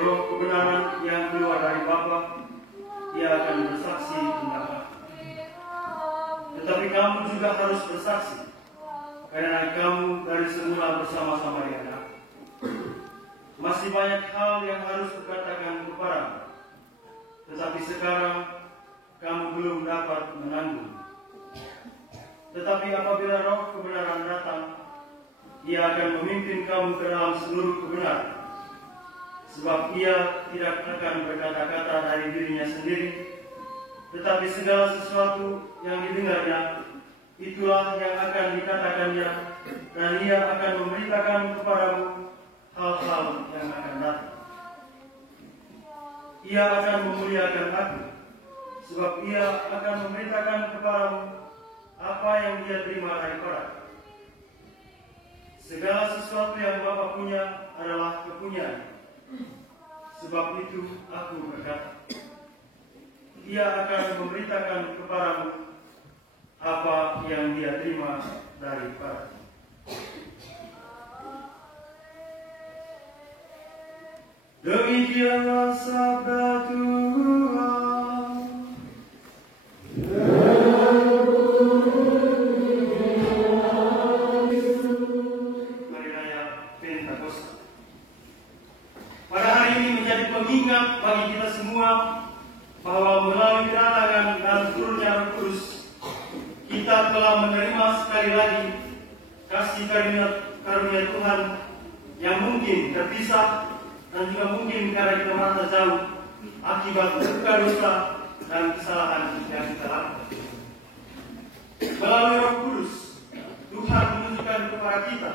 roh kebenaran yang keluar dari Bapa, Ia akan bersaksi tentang Aku. Tetapi kamu juga harus bersaksi, karena kamu dari semula bersama-sama dengan Aku. Masih banyak hal yang harus kukatakan kepadamu, tetapi sekarang kamu belum dapat menanggung. Tetapi apabila roh kebenaran datang, Ia akan memimpin kamu ke dalam seluruh kebenaran. Sebab Ia tidak akan berkata-kata dari dirinya sendiri, tetapi segala sesuatu yang didengarnya, itulah yang akan dikatakannya, dan Ia akan memberitakan kepadamu hal-hal yang akan datang. Ia akan memuliakan Aku, sebab Ia akan memberitakan kepadamu apa yang Ia terima daripada. Segala sesuatu yang Bapa punya adalah kepunyaan. Sebab itu Aku berkata, Ia akan memberitakan kepadamu apa yang Dia terima daripada. Demikianlah sabda Tuhan. Hari Raya Pentakosta. Pada hari ini menjadi pengingat bagi kita semua bahwa melalui kedatangan dan turunnya Roh Kudus, kita telah menerima sekali lagi kasih karunia Tuhan yang mungkin terpisah dan juga mungkin karena kita merasa jauh akibat dosa dan kesalahan yang kita lakukan. Melalui Roh Kudus, Tuhan menunjukkan kepada kita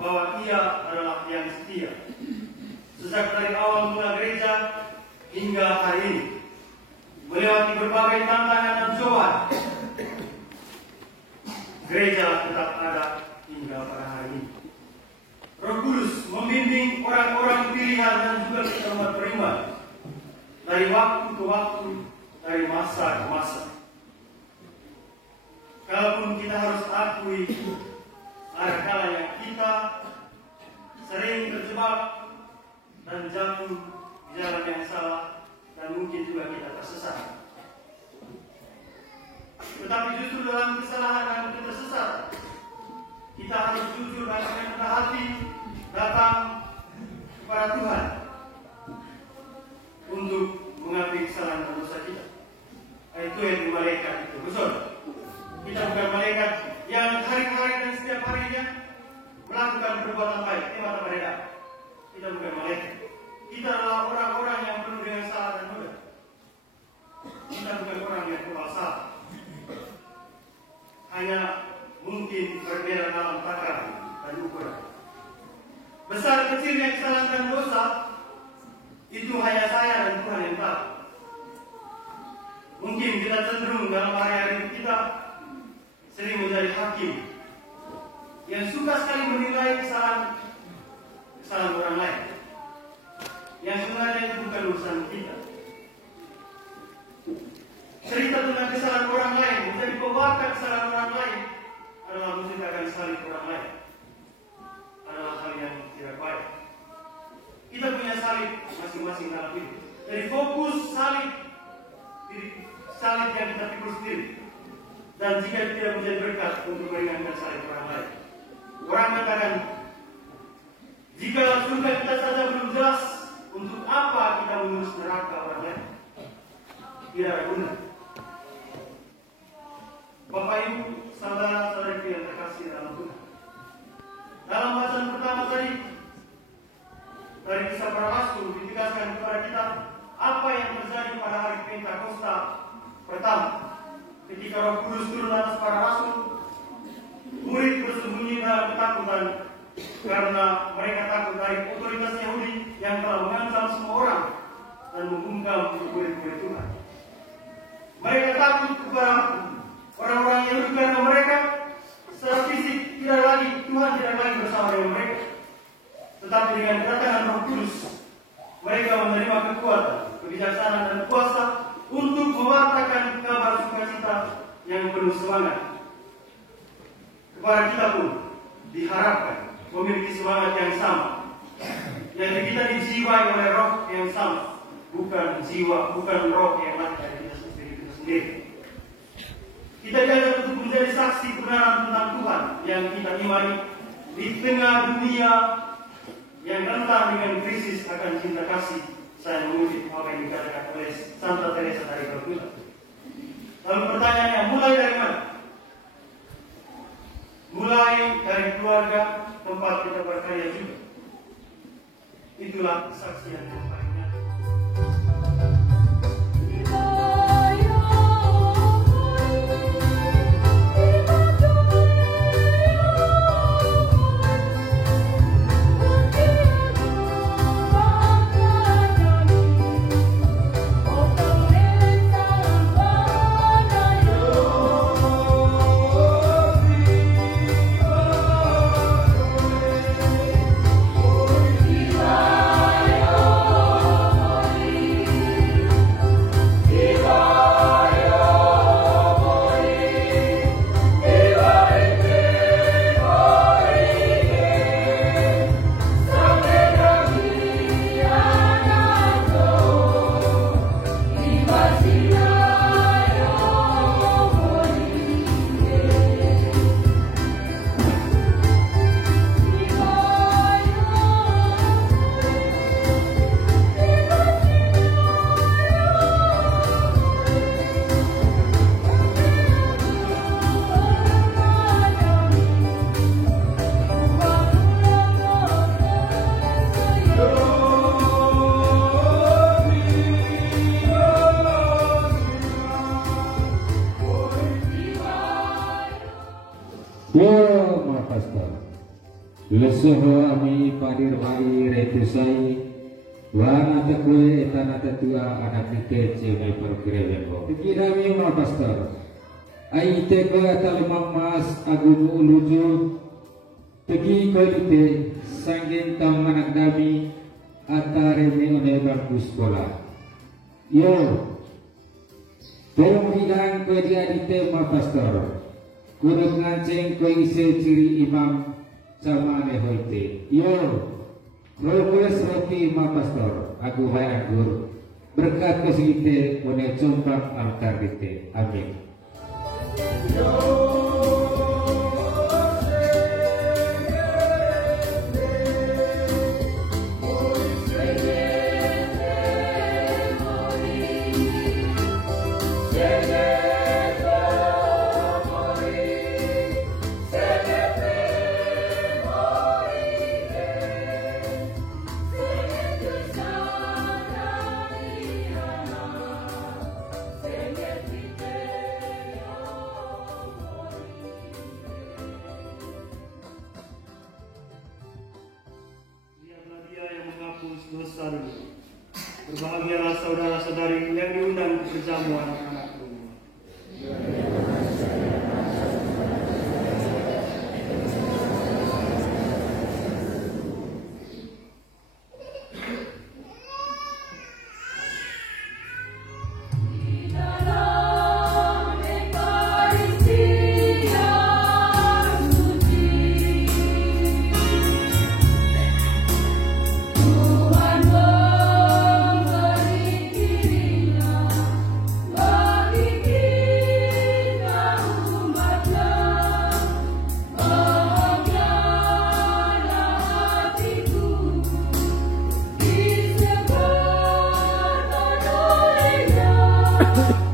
bahwa Ia adalah yang setia. Sejak dari awal mula gereja hingga hari ini, melewati berbagai tantangan dan cobaan, gereja tetap ada hingga pada hari ini. Roh Kudus membimbing orang-orang pilihan dan juga kita umat beriman dari waktu ke waktu, dari masa ke masa. Kalaupun kita harus akui ada kalanya kita sering terjebak dan jatuh di jalan yang salah, dan mungkin juga kita tersesat. Tetapi justru dalam kesalahan dan ketersesatan, kita harus jujur dan rendah hati datang kepada Tuhan untuk mengakui kesalahan dan dosa kita. Itu yang malaikat itu, betul. Kita bukan malaikat yang hari-hari dan setiap harinya melakukan perbuatan baik. Mata mereka. Kita bukan malaikat. Kita adalah orang-orang yang penuh dengan salah dan noda. Kita bukan orang yang kebal salah. Hanya mungkin berbeda dalam takaran dan ukuran. Besar kecilnya kesalahan dan dosa itu hanya saya dan Tuhan yang tahu. Mungkin kita cenderung dalam hari-hari kita sering menjadi hakim yang suka sekali menilai kesalahan orang lain, yang sebenarnya itu bukan urusan kita. Cerita tentang kesalahan orang lain, menjadi pembakar kesalahan orang lain adalah menceritakan salib orang lain. Adalah hal yang tidak baik. Kita punya salib masing-masing dalam hidup. Jadi fokus salib yang kita pikul sendiri. Dan jika tidak menjadi berkat untuk meringankan salib orang lain. Orang katakan, jika surga kita saja belum jelas, untuk apa kita mengurus neraka orang lain? Tidak ada guna. Bapak Ibu, saudara-saudari yang terkasih dalam Tuhan. Dalam bacaan pertama tadi, dari kisah para rasul ditegaskan kepada kita apa yang terjadi pada hari Pentakosta pertama. Ketika Roh Kudus turun atas para rasul, murid bersembunyi dalam ketakutan karena mereka takut dari otoritas Yahudi yang telah mengancam semua orang dan membungkam murid-murid Tuhan. Mereka takut kepada orang-orang Yahudi karena mereka secara fisik tidak lagi, Tuhan tidak lagi bersama dengan mereka. Tetapi dengan kedatangan Roh Kudus, mereka menerima kekuatan, kebijaksanaan dan kuasa untuk mewartakan kabar sukacita yang penuh semangat. Kepada kita pun diharapkan memiliki semangat yang sama, yang kita dijiwai oleh roh yang sama, bukan jiwa, bukan roh yang mati dari kita sendiri. Kita diajak untuk menjadi saksi kebenaran tentang Tuhan yang kita imani di tengah dunia yang rentan dengan krisis akan cinta kasih. Saya mengutip apa yang dikatakan oleh Santa Teresa dari Calcutta. Lalu pertanyaannya, mulai dari mana? Mulai dari keluarga, tempat kita berkarya juga. Itulah kesaksian yang paling nyata. Lesoho ami padir hari retusai wana takwe tanah tetua anak kita cewek pergereweko. Pikirami ma pastor. Ai teba talemang mas agung uluju. Tegi kolite sanggin tam anak dami atare me one bagus sekolah. Yo. Tolong bilang ke dia di tema pastor. Kudu nganceng ko ise ciri imam sama nehoite. Yo, Rolkules Roki ma pastor, aku hai anggur. Berkat kesite one combak altar dite. Amin. Dosa dulu. Berbahagialah saudara-saudari yang diundang ke perjamuan anak-anak rumah. Ha ha ha.